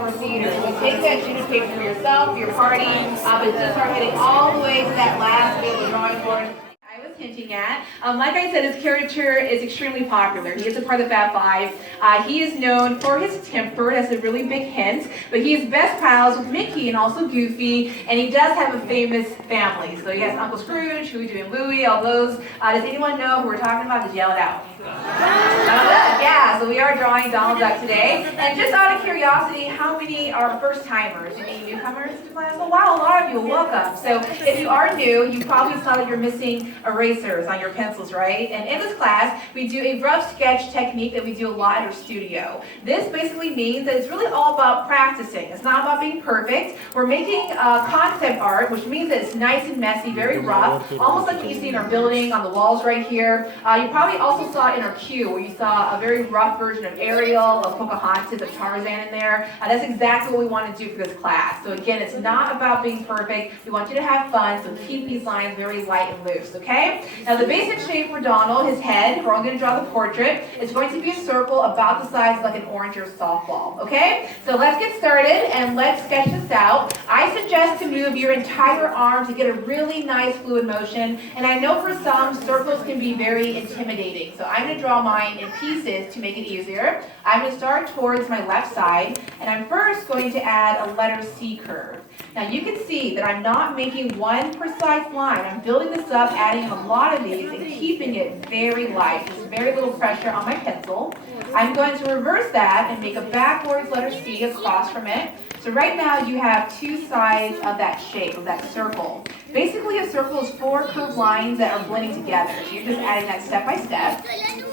Repeater. So take that sheet of paper for yourself, for your party, but just start heading all the way to that last bit of the drawing board I was hinting at. Like I said, his caricature is extremely popular. He is a part of the Fab Five. He is known for his temper. That's a really big hint. But he is best pals with Mickey and also Goofy, and he does have a famous family. So he has Uncle Scrooge, Huey, and Louie, all those. Does anyone know who we're talking about? Just yell it out. Donald Duck, yeah, so we are drawing Donald Duck today. And just out of curiosity, how many are first timers? Any newcomers to class? Oh wow, a lot of you, welcome. So if you are new, you probably saw that you're missing erasers on your pencils, right? And in this class, we do a rough sketch technique that we do a lot at our studio. This basically means that it's really all about practicing. It's not about being perfect. We're making concept art, which means that it's nice and messy, very rough, almost like what you see in our building on the walls right here. You probably also saw in our cue where you saw a very rough version of Ariel, of Pocahontas, of Tarzan in there. That's exactly what we want to do for this class. So again, it's not about being perfect. We want you to have fun, so keep these lines very light and loose, okay? Now the basic shape for Donald, his head, we're all going to draw the portrait. It's going to be a circle about the size of like an orange or softball, okay? So let's get started and let's sketch this out. I suggest to move your entire arm to get a really nice fluid motion. And I know for some, circles can be very intimidating. So I'm going to draw mine in pieces to make it easier. I'm going to start towards my left side, and I'm first going to add a letter C curve. Now you can see that I'm not making one precise line. I'm building this up, adding a lot of these, and keeping it very light. There's very little pressure on my pencil. I'm going to reverse that and make a backwards letter C across from it. So right now you have two sides of that shape, of that circle. Basically a circle is four curved lines that are blending together. So you're just adding that step by step.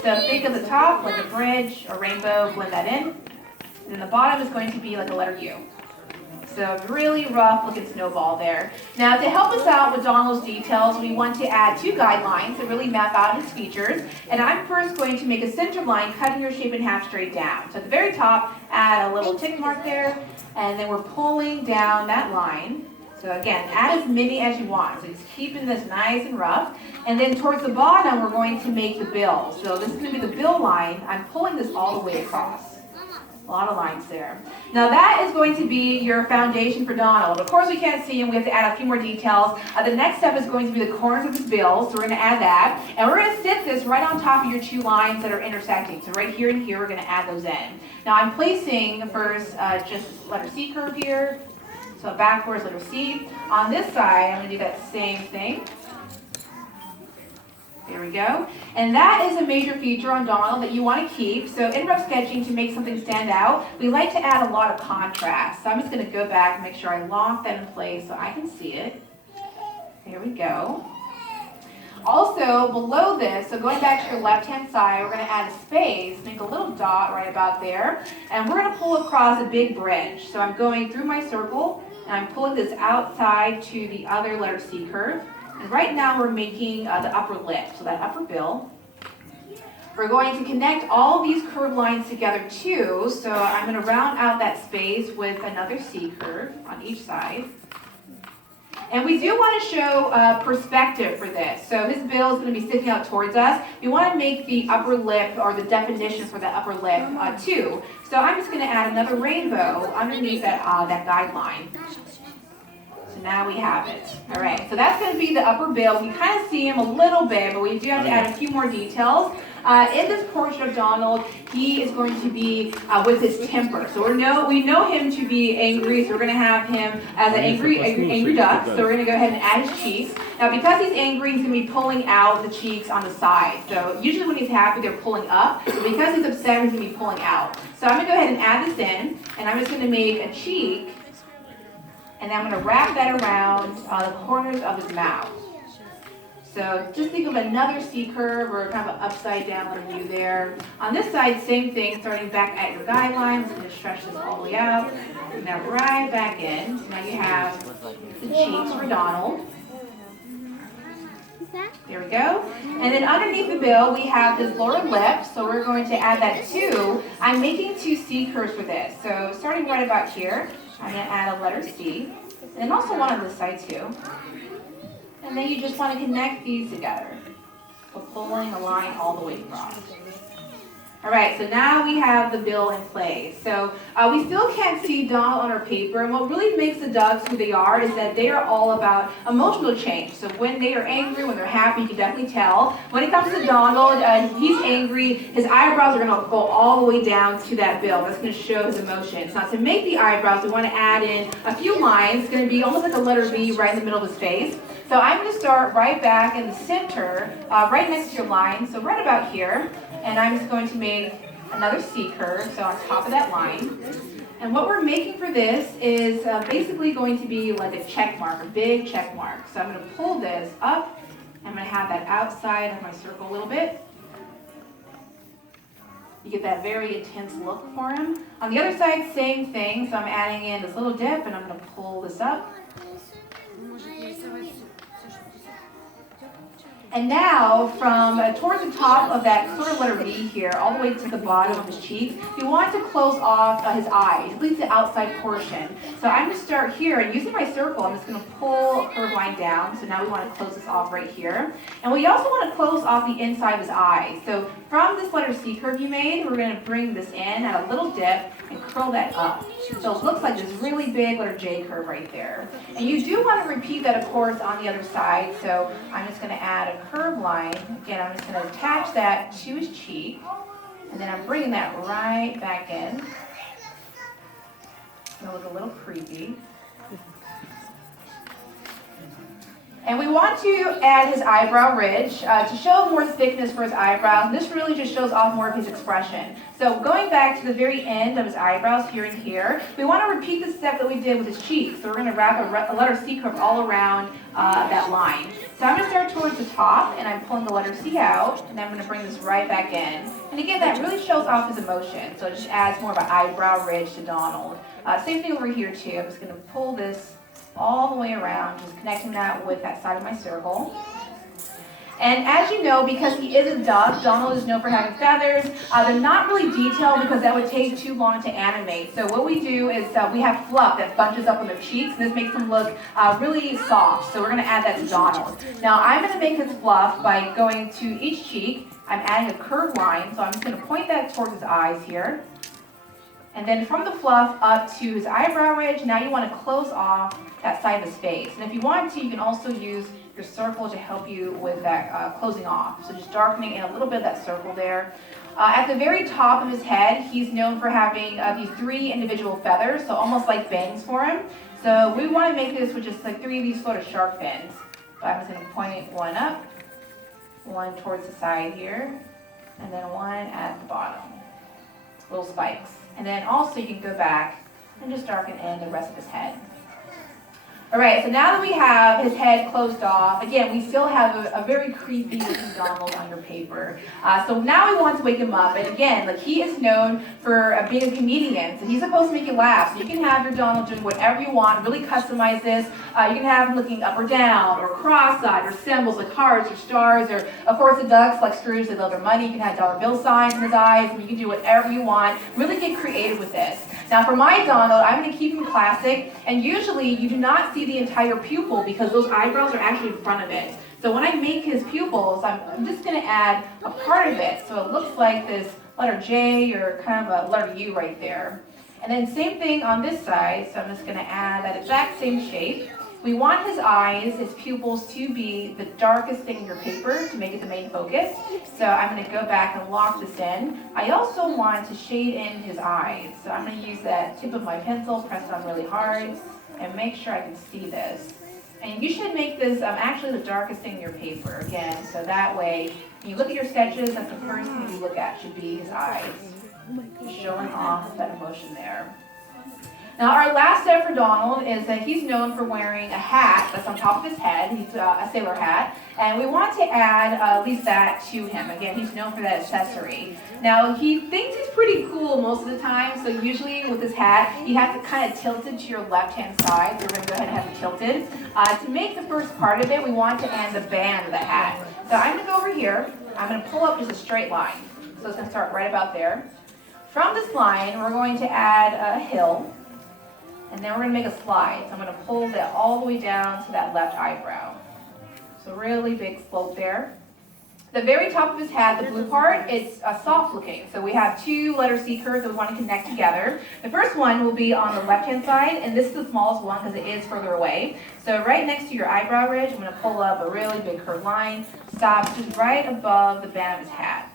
So think of the top like a bridge, a rainbow, blend that in. And then the bottom is going to be like a letter U. So really rough looking snowball there. Now to help us out with Donald's details, we want to add two guidelines to really map out his features. And I'm first going to make a center line, cutting your shape in half straight down. So at the very top, add a little tick mark there, and then we're pulling down that line. So again, add as many as you want. So just keeping this nice and rough. And then towards the bottom, we're going to make the bill. So this is going to be the bill line. I'm pulling this all the way across. A lot of lines there. Now that is going to be your foundation for Donald. Of course we can't see him, we have to add a few more details. The next step is going to be the corners of his bill, so we're going to add that. And we're going to sit this right on top of your two lines that are intersecting. So right here and here, we're going to add those in. Now I'm placing first just letter C curve here. So backwards letter C. On this side, I'm going to do that same thing. There we go. And that is a major feature on Donald that you want to keep. So in rough sketching, to make something stand out, we like to add a lot of contrast. So I'm just going to go back and make sure I lock that in place so I can see it. There we go. Also, below this, so going back to your left-hand side, we're going to add a space, make a little dot right about there, and we're going to pull across a big bridge. So I'm going through my circle, and I'm pulling this outside to the other letter C curve. And right now we're making the upper lip, so that upper bill. We're going to connect all these curved lines together too. So I'm going to round out that space with another C curve on each side. And we do want to show perspective for this. So his bill is going to be sticking out towards us. We want to make the upper lip, or the definition for the upper lip, too. So I'm just going to add another rainbow underneath that guideline. So now we have it. All right, so that's going to be the upper bill. We kind of see him a little bit, but we do have to add a few more details. In this portrait of Donald, he is going to be with his temper. So we know him to be angry, so we're going to have him as an angry duck. So we're going to go ahead and add his cheeks. Now because he's angry, he's going to be pulling out the cheeks on the side. So usually when he's happy, they're pulling up. But because he's upset, he's going to be pulling out. So I'm going to go ahead and add this in, and I'm just going to make a cheek, and then I'm going to wrap that around the corners of his mouth. So just think of another C curve or kind of an upside down view there. On this side, same thing, starting back at your guideline. I'm just going to stretch this all the way out. And now right back in. So now you have the cheeks for Donald. There we go. And then underneath the bill, we have this lower lip. So we're going to add that too. I'm making 2 C curves for this. So starting right about here, I'm going to add a letter C. And then also one on this side too. And then you just want to connect these together. So pulling a line all the way across. All right, so now we have the bill in place. So we still can't see Donald on our paper, and what really makes the ducks who they are is that they are all about emotional change. So when they are angry, when they're happy, you can definitely tell. When it comes to Donald, he's angry, his eyebrows are going to go all the way down to that bill. That's going to show his emotions. Now to make the eyebrows, we want to add in a few lines. It's going to be almost like a letter V right in the middle of his face. So I'm going to start right back in the center, right next to your line, so right about here. And I'm just going to make another C curve, so on top of that line. And what we're making for this is basically going to be like a check mark, a big check mark. So I'm going to pull this up. I'm going to have that outside of my circle a little bit. You get that very intense look for him. On the other side, same thing. So I'm adding in this little dip, and I'm going to pull this up. And now, from towards the top of that sort of letter V here, all the way to the bottom of his cheeks, we want to close off his eyes, at least the outside portion. So I'm going to start here, and using my circle, I'm just going to pull a curved line down. So now we want to close this off right here. And we also want to close off the inside of his eyes. So from this letter C curve you made, we're going to bring this in at a little dip and curl that up. So it looks like this really big letter J curve right there. And you do want to repeat that, of course, on the other side. So I'm just going to add a curved line. Again, I'm just going to attach that to his cheek. And then I'm bringing that right back in. It's going to look a little creepy. And we want to add his eyebrow ridge to show more thickness for his eyebrows. This really just shows off more of his expression. So going back to the very end of his eyebrows here and here, we want to repeat the step that we did with his cheeks. So we're going to wrap a letter C curve all around that line. So I'm going to start towards the top, and I'm pulling the letter C out, and then I'm going to bring this right back in. And again, that really shows off his emotion. So it just adds more of an eyebrow ridge to Donald. Same thing over here too. I'm just going to pull this all the way around, just connecting that with that side of my circle. And as you know, because he is a duck, Donald is known for having feathers. They're not really detailed because that would take too long to animate. So what we do is we have fluff that bunches up on their cheeks, and this makes them look really soft. So we're going to add that to Donald. Now I'm going to make his fluff by going to each cheek. I'm adding a curved line, so I'm just going to point that towards his eyes here. And then from the fluff up to his eyebrow ridge, now you want to close off that side of his face. And if you want to, you can also use your circle to help you with that closing off. So just darkening in a little bit of that circle there. At the very top of his head, he's known for having these 3 individual feathers, so almost like bangs for him. So we want to make this with just like 3 of these sort of shark fins. So I'm just going to point one up, one towards the side here, and then one at the bottom. Little spikes. And then also you can go back and just darken in the rest of his head. All right, so now that we have his head closed off, again, we still have a very creepy looking Donald on your paper. So now we want to wake him up, and again, like he is known for being a comedian, so he's supposed to make you laugh. So you can have your Donald doing whatever you want, really customize this. You can have him looking up or down, or cross-eyed, or symbols like hearts or stars, or of course the ducks like Scrooge, they love their money. You can have dollar bill signs in his eyes, and you can do whatever you want. Really get creative with this. Now for my Donald, I'm going to keep him classic, and usually you do not see the entire pupil because those eyebrows are actually in front of it. So when I make his pupils, I'm just going to add a part of it. So it looks like this letter J or kind of a letter U right there. And then same thing on this side, so I'm just going to add that exact same shape. We want his eyes, his pupils, to be the darkest thing in your paper to make it the main focus. So I'm going to go back and lock this in. I also want to shade in his eyes. So I'm going to use that tip of my pencil, press it on really hard, and make sure I can see this. And you should make this actually the darkest thing in your paper, again, so that way, when you look at your sketches, that's the first thing you look at should be his eyes. Showing off that emotion there. Now our last step for Donald is that he's known for wearing a hat that's on top of his head. He's a sailor hat, and we want to add at least that to him. Again, he's known for that accessory. Now he thinks he's pretty cool most of the time, so usually with his hat, you have to kind of tilt it to your left-hand side. So we're going to go ahead and have it tilted. To make the first part of it, we want to add the band of the hat. So I'm going to go over here. I'm going to pull up just a straight line. So it's going to start right about there. From this line, we're going to add a hill. And then we're going to make a slide. So I'm going to pull that all the way down to that left eyebrow. So really big slope there. The very top of his hat, the blue part, it's soft looking. So we have two letter C curves that we want to connect together. The first one will be on the left-hand side, and this is the smallest one because it is further away. So right next to your eyebrow ridge, I'm going to pull up a really big curved line. Stop just right above the band of his hat.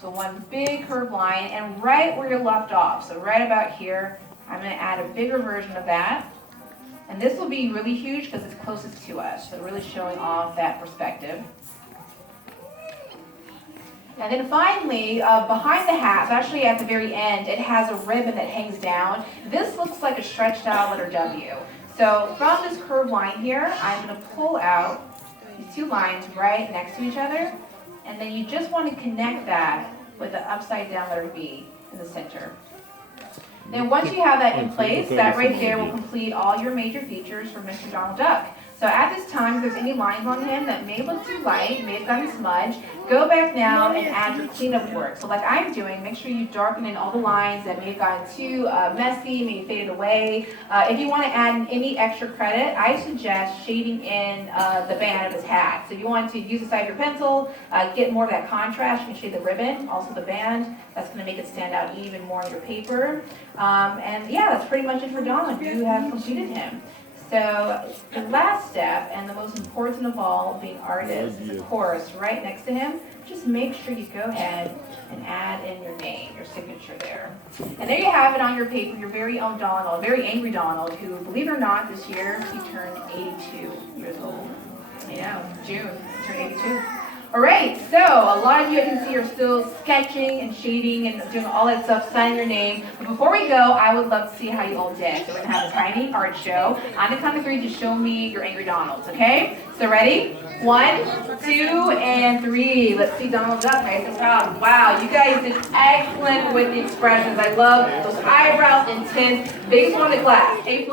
So one big curved line, and right where you're left off, so right about here, I'm going to add a bigger version of that. And this will be really huge because it's closest to us, so really showing off that perspective. And then finally, behind the hat, so actually at the very end, it has a ribbon that hangs down. This looks like a stretched out letter W. So from this curved line here, I'm going to pull out these two lines right next to each other. And then you just want to connect that with the upside down letter V in the center. Then once you have that in place, that right there will complete all your major features for Mr. Donald Duck. So at this time, if there's any lines on him that may look too light, may have gotten smudge, go back now and add your cleanup work. So like I'm doing, make sure you darken in all the lines that may have gotten too messy, may have faded away. If you want to add any extra credit, I suggest shading in the band of his hat. So if you want to use the side of your pencil, get more of that contrast, you can shade the ribbon, also the band. That's going to make it stand out even more on your paper. And yeah, that's pretty much it for Donald. You have completed him. So the last step, and the most important of all, being artist, is of course right next to him. Just make sure you go ahead and add in your name, your signature there. And there you have it on your paper, your very own Donald, very angry Donald, who, believe it or not, this year he turned 82 years old. Yeah, June, he turned 82. All right, so a lot of you I can see are still sketching and shading and doing all that stuff, signing your name. But before we go, I would love to see how you all did. So we're going to have a tiny art show. On the count of three, just show me your angry Donalds, okay? So ready? 1, 2, and 3. Let's see Donald Duck, nice and proud. Wow, you guys did excellent with the expressions. I love those eyebrows and tints. Biggest one in the class. A+.